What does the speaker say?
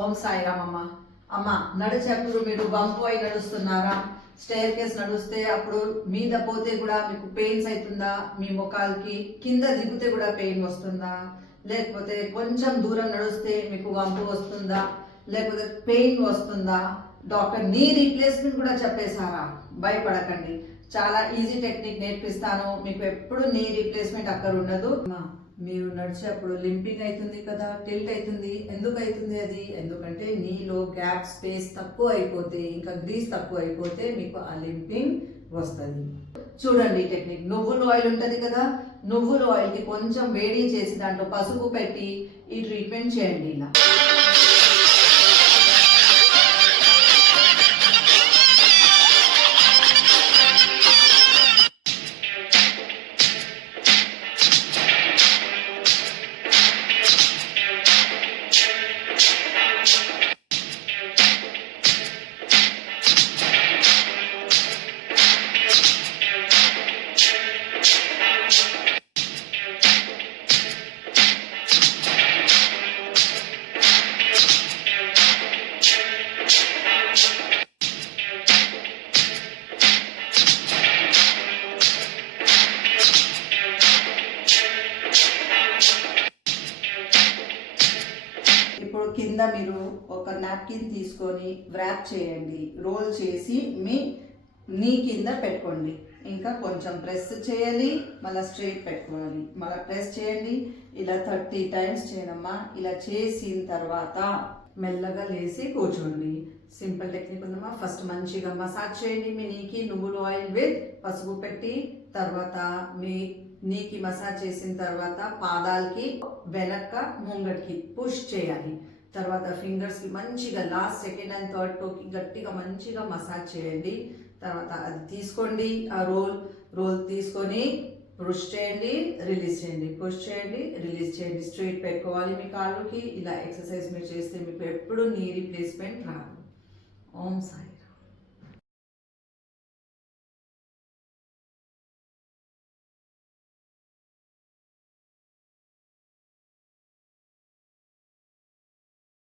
ఓం సాయిరామ్ అమ్మ. అమ్మ నడిచేప్పుడు మీరు బంపు అయి నడుస్తున్నారా? స్టేర్ కేస్ నడుస్తే అప్పుడు మీద పోతే కూడా మీకు పెయిన్స్ అవుతుందా? మీ ముఖాలకి కింద దిగితే కూడా పెయిన్ వస్తుందా? లేకపోతే కొంచెం దూరం నడుస్తే మీకు వంపు వస్తుందా? లేకపోతే పెయిన్ వస్తుందా? డాక్టర్ నీ రీప్లేస్మెంట్ కూడా చెప్పేశారా? భయపడకండి, చాలా ఈజీ టెక్నిక్ నేర్పిస్తాను. మీకు ఎప్పుడు నీ రీప్లేస్మెంట్ అక్కడ ఉండదు. మీరు నడిచేప్పుడు లింపింగ్ అవుతుంది కదా, టిల్ట్ అవుతుంది. ఎందుకు అవుతుంది అది? ఎందుకంటే నీలో గ్యాప్ స్పేస్ తక్కువ అయిపోతే, ఇంకా గ్రీస్ తక్కువ అయిపోతే మీకు ఆ లింపింగ్ వస్తుంది. చూడండి టెక్నిక్. నువ్వుల ఆయిల్ ఉంటుంది కదా, నువ్వుల ఆయిల్కి కొంచెం వేడి చేసి దాంట్లో పసుపు పెట్టి ఈ ట్రీట్మెంట్ చేయండి. ఇలా ఇప్పుడు కింద మీరు ఒక నాప్కిన్ తీసుకొని వ్రాప్ చేయండి, రోల్ చేసి మీ నీ కింద పెట్టుకోండి. ఇంకా కొంచెం ప్రెస్ చేయాలి, మళ్ళీ స్ట్రైట్ పెట్టుకోవాలి, మళ్ళీ ప్రెస్ చేయండి. ఇలా 30 టైమ్స్ చేయనమ్మా. ఇలా చేసిన తర్వాత మెల్లగా లేచి కూర్చోండి. సింపుల్ టెక్నిక్ ఉందమ్మా. ఫస్ట్ మంచిగా మసాజ్ చేయండి మీ నీకి, నువ్వుల ఆయిల్ విత్ పసుపు పెట్టి. తర్వాత మీ నీకి మసాజ్ చేసిన తర్వాత పాదాలకి వెనక ముంగటికి పుష్ చేయాలి. తర్వాత ఫింగర్స్కి మంచిగా లాస్ట్ సెకండ్ అండ్ థర్డ్ టోకి గట్టిగా మంచిగా మసాజ్ చేయండి. తర్వాత అది తీసుకోండి, ఆ రోల్ తీసుకొని పుష్ చేయండి, రిలీజ్ చేయండి, పుష్ చేయండి, రిలీజ్ చేయండి. స్ట్రైట్ పెట్టుకోవాలి మీ కాళ్ళకి. ఇలా ఎక్సర్సైజ్ మీరు చేస్తే మీకు ఎప్పుడు నీ రీప్లేస్మెంట్ రాదు. ఓం సాయి.